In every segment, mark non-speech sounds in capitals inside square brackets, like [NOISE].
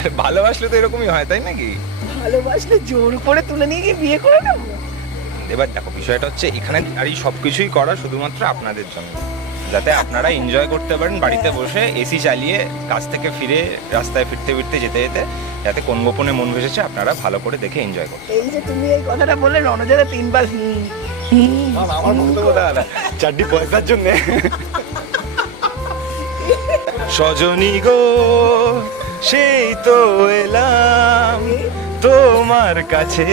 [LAUGHS] ভালোবাসলে তো এরকমই হয় তাই নাকি? ভালোবাসলে জোর করে তুলে নিয়ে গিয়ে বিয়ে করে নেব? এবার দেখো বিষয়টা হচ্ছে এখানে আর এই সব কিছুই করা শুধুমাত্র আপনাদের জন্য। যাতে আপনারা এনজয় করতে পারেন বাড়িতে বসে এসি চালিয়ে কাজ থেকে ফিরে রাস্তায় ফিরতে ফিরতে যেতে যেতে যাতে কোন গোপনে মন ভেসেছে আপনারা ভালো করে দেখে এনজয় করুন এই যে তুমি এই কথাটা বললে রণজাদা তিনবার আমার বক্তব্য দাদা চারটি পয়সার জন্য। [LAUGHS] সজনী গো সেই তো এলাম তোমার কাছে।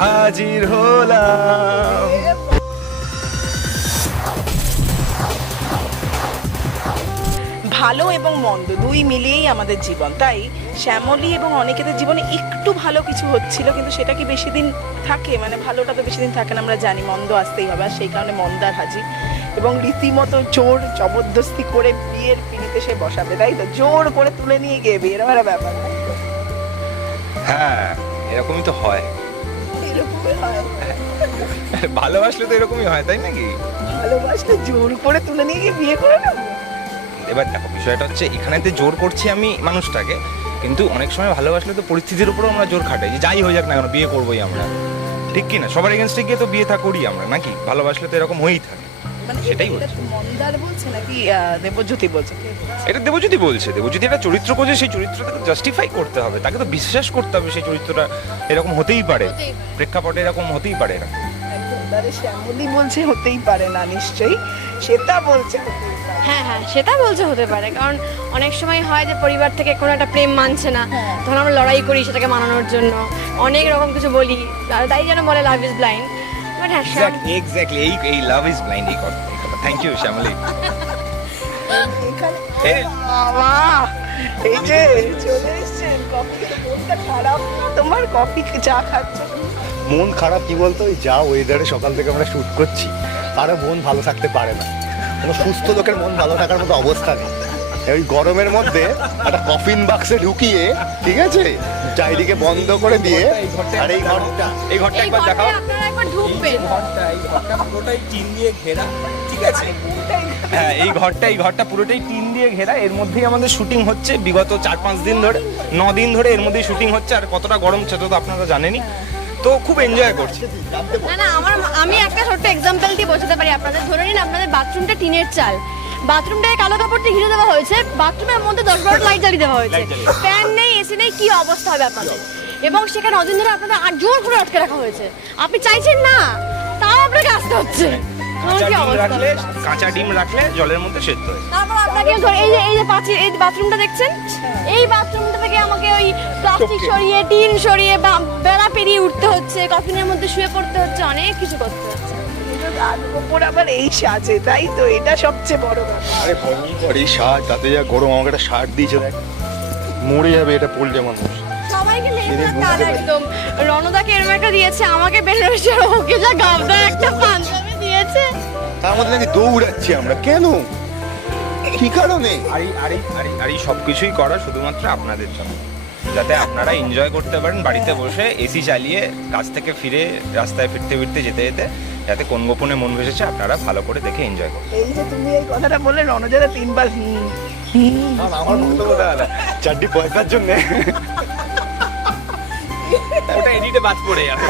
হাজির হলাম। ভালো এবং মন্দ দুই মিলিয়েই আমাদের জীবন। তাই শ্যামলী এবং অনেকেদের জীবনে একটু ভালো কিছু হচ্ছিল কিন্তু সেটা কি বেশি দিন থাকে? মানে ভালোটা তো বেশি দিন থাকে না আমরা জানি মন্দ আসতেই হবে। আর সেই কারণে মন্দার হাজি। এবং রীতিমতো জোর জবরদস্তি করে বিয়ের পিড়িতে সে বসাবে তাই তো? জোর করে তুলে নিয়ে গিয়ে বিয়ের একটা ব্যাপার হ্যাঁ এরকমই তো হয়। এরকমই হয়। ভালোবাসলে তো এরকমই হয় তাই নাকি? ভালোবাসলে জোর করে তুলে নিয়ে গিয়ে বিয়ে করে নেব? এবার দেখো বিষয়টা হচ্ছে এখানেতে জোর করছি আমি মানুষটাকে কিন্তু অনেক সময় ভালোবাসলে তো পরিস্থিতির উপরও আমরা জোর খাটাই যে যাই হয়ে যাক না কেন বিয়ে করবোই আমরা। ঠিক কি না সবার এগেনস্টে গিয়ে তো বিয়ে থা করি আমরা নাকি? ভালোবাসলে তো এরকম হয়েই থাকে। মানে সেটাই মন্দার বলছে নাকি দেবজ্যোতি বলছে? কে বলছে? এটা দেবজ্যোতি বলছে। দেবজ্যোতি একটা চরিত্র করছে সেই চরিত্রটাকে জাস্টিফাই করতে হবে। তাকে তো বিশ্বাস করতে হবে সেই চরিত্রটা এরকম হতেই পারে। প্রেক্ষাপটে এরকম হতেই পারে এরকম। এবারে শ্যামলী বলছে হতেই পারে না নিশ্চয়ই? শ্বেতা বলছে হতেই পারে। হ্যাঁ হ্যাঁ সেটা বলছে হতে পারে কারণ অনেক সময় হয় যে পরিবার থেকে কোনো একটা প্রেম মানছে না হ্যাঁ। তখন আমরা লড়াই করি সেটাকে মানানোর জন্য অনেক রকম কিছু বলি তাই যেন বলে লাভ ইজ ব্লাইন্ড বাট হ্যাঁ এক্স্যাক্টলি এই এই লাভ ইজ ব্লাইন্ড এই কথা থ্যাংক ইউ শ্যামলি এই বাবা এই যে চলে এসছেন কফি খারাপ না? তোমার কফি চা খাচ্ছ মন খারাপ কি বলতো? ওই যা ওয়েদারে সকাল থেকে আমরা শুট করছি আরও মন ভালো থাকতে পারে না। কোনো সুস্থ লোকের মন ভালো থাকার মতো অবস্থা নেই। ওই গরমের মধ্যে একটা কফিন বাক্সে ঢুকিয়ে ঠিক আছে? চারিদিকে বন্ধ করে দিয়ে আর এই ঘরটা এই ঘরটা একবার দেখাও। ঘরটায় আপনারা একবার ঢুকবেন। ঘরটা এই ঘরটা পুরোটাই টিন দিয়ে ঘেরা ঠিক আছে? হ্যাঁ এই ঘরটা এই ঘরটা পুরোটাই টিন দিয়ে ঘেরা। এর মধ্যেই আমাদের শুটিং হচ্ছে বিগত চার পাঁচ দিন ধরে ন দিন ধরে এর মধ্যেই শুটিং হচ্ছে। আর কতটা গরম সেটা তো আপনারা জানেনই। তো খুব এনজয় করছি। না না আমার আমি একটা ছোট্ট এক্সাম্পল দিয়ে বোঝাতে পারি আপনাদের। ধরে নিন আপনাদের বাথরুমটা টিনের চাল। বাথরুমটাকে কালো কাপড় দিয়ে ঘিরে দেওয়া হয়েছে বাথরুমের মধ্যে দশ বারো লাইট জ্বালিয়ে দেওয়া হয়েছে। ফ্যান নেই এসি নেই কি অবস্থা হবে আপনাদের? এবং সেখানে অদিন ধরে আপনাদের আর জোর করে আটকে রাখা হয়েছে। আপনি চাইছেন না তাও আপনাকে আসতে হচ্ছে। আমার কাঁচা ডিম রাখলে কাঁচা ডিম রাখলে জলের মধ্যে সেদ্ধ হয়ে। তারপর আপনাকে ধরে এই যে এই যে পাঁচি এই বাথরুমটা দেখছেন? এই বাথরুমটা থেকে আমাকে ওই প্লাস্টিক সরিয়ে টিন সরিয়ে বা বেড়া পেরিয়ে উঠতে হচ্ছে কফিনের মধ্যে শুয়ে পড়তে হচ্ছে অনেক কিছু করতে হচ্ছে। তার উপর আবার এই সাজে তাই তো? এটা সবচেয়ে বড় ব্যাপার। আরে বন্ধ এই শার্ট তাতে যা গরম আমাকে একটা শার্ট দিয়েছে দেখ। মরে যাবে এটা পড়লে মানুষ। সবাইকে তার একদম। রণদাকে এরম একটা দিয়েছে আমাকে বেনারসি আর ওকে যা গাবদা একটা পাঞ্জাবি দিয়েছে তার মধ্যে নাকি দৌড়াচ্ছি আমরা। কেন? কি কারণে? আর এই আর এই আর এই- আর এই সব কিছুই করা শুধুমাত্র আপনাদের জন্য। যাতে আপনারা এনজয় করতে পারেন বাড়িতে বসে এসি চালিয়ে কাজ থেকে ফিরে রাস্তায় ফিরতে ফিরতে যেতে যেতে যাতে কোন গোপনে মন ভেসেছে আপনারা ভালো করে দেখে এনজয় করুন। এই যে তুমি এই কথাটা বললে রণজাদা তিনবার হুম হুম আমার বক্তব্য দাদা চারটি পয়সার জন্য। [LAUGHS] ওটা এডিটে বাদ পড়ে যাবে।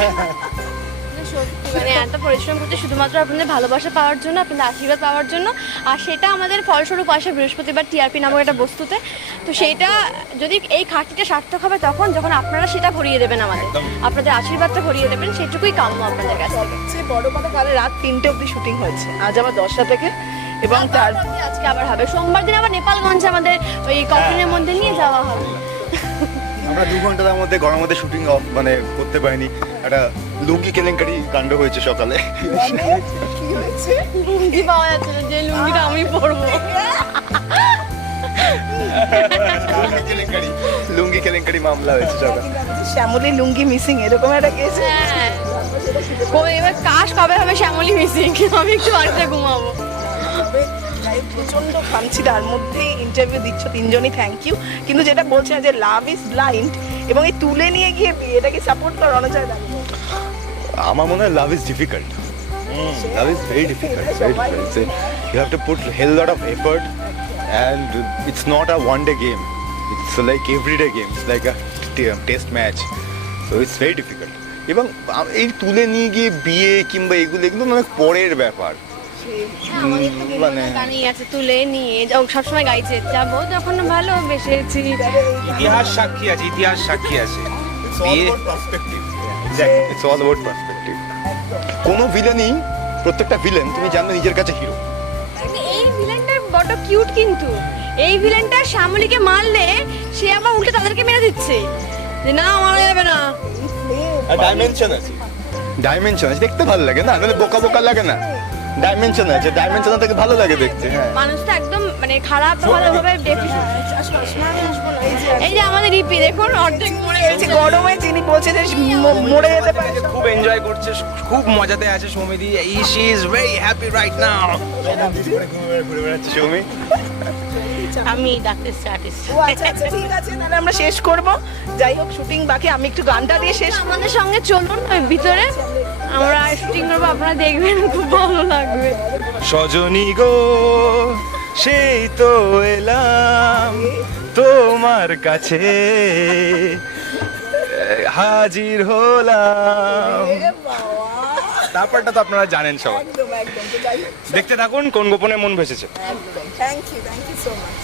সত্যি মানে এত পরিশ্রম করতে শুধুমাত্র আপনাদের ভালোবাসা পাওয়ার জন্য আপনাদের আশীর্বাদ পাওয়ার জন্য আর সেটা আমাদের ফলস্বরূপ আসে বৃহস্পতিবার টিআরপি নামক একটা বস্তুতে। তো সেইটা যদি এই খাটটিটা সার্থক হবে তখন যখন আপনারা সেটা ভরিয়ে দেবেন আমাদের আপনাদের আশীর্বাদটা ভরিয়ে দেবেন সেটুকুই কাম্য আপনাদের কাছে। সবচেয়ে বড় কথা কালে রাত তিনটে অবধি শুটিং হয়েছে। আজ আবার দশটা থেকে এবং তার তারপর আজকে আবার হবে। সোমবার দিন আবার নেপালগঞ্জে আমাদের ওই কফিনের মধ্যে নিয়ে যাওয়া হবে। [LAUGHS] আমরা দু ঘণ্টার মধ্যে গরমের মধ্যে শুটিং অফ মানে করতে পারিনি। একটা লুঙ্গি কেলেঙ্কারি কাণ্ড হয়েছে সকালে। কি হয়েছে লুঙ্গি পাওয়া যাচ্ছে না যে লুঙ্গিটা আমি পরবো। লুঙ্গি কেলেঙ্কারি লুঙ্গি কেলেঙ্কারি মামলা হয়েছে সকালে। শ্যামলী লুঙ্গি মিসিং এরকম একটা কেস হ্যাঁ। এবার কাশ কবে হবে শ্যামলি মিসিং আমি একটু বাড়িতে ঘুমাবো। প্রচণ্ড ঘামছি তার মধ্যেই ইন্টারভিউ দিচ্ছ তিনজনই থ্যাংক ইউ কিন্তু যেটা বলছে যে লাভ ইজ ব্লাইন্ড এবং এই তুলে নিয়ে গিয়ে বিয়ে এটাকে সাপোর্ট করো অনজয় দাঁড়িয়ে আমার মনে হয় love is difficult love is very difficult very difficult you have to put hell lot of effort it's not a one day game it's like everyday game it's like a t- test match so it's very difficult এবং এই তুলে নিয়ে গিয়ে বিয়ে কিংবা এগুলো এগুলো মানে পরের ব্যাপার। মানে- মানে আছে তুলে নিয়ে সবসময় গাইছে। যাব যখন ভালোবেসেছি। ইতিহাস সাক্ষী আছে ইতিহাস সাক্ষী আছে. কোনো ভিলেনই প্রত্যেকটা ভিলেন তুমি জানো নিজের কাছে হিরো এই ভিলেনটা বড় কিউট কিন্তু। এই ভিলেনটা শ্যামলীকে মারলে সে আবার উল্টে তাদেরকে মেরে দিচ্ছে। যে না মারা যাবে না। আর ডাইমেনশন আছে। ডাইমেনশন আছে দেখতে ভালো লাগে না নাহলে বোকা বোকা লাগে না। ডাইমেনশন আছে ডাইমেনশন থেকে ভালো লাগে দেখতে হ্যাঁ। মানুষটা একদম মানে খারাপ ভালোভাবে দেখে এই যে আমাদের রিপি দেখুন অর্ধেক মরে যে গরমে বলছে যে মরে যেতে পারে। খুব এনজয় করছে খুব মজাতে আছে সৌমিদি। She is very happy right now ঘুরে বেড়াচ্ছে সৌমি? আমি ডাক্তার আর্টিস্ট ও আচ্ছা আচ্ছা ঠিক আছে তাহলে আমরা শেষ করব। যাই হোক শুটিং বাকি আমি একটু গানটা দিয়ে শেষ আমাদের সঙ্গে চলুন ভিতরে। আমরা শুটিং করব আপনারা দেখবেন খুব ভালো লাগবে। সজনী গো সেই তো এলাম তোমার কাছে। হাজির হলাম। তারপরটা তো আপনারা জানেন সবাই। দেখতে থাকুন কোন গোপনে মন ভেসেছে। Thank you thank you so much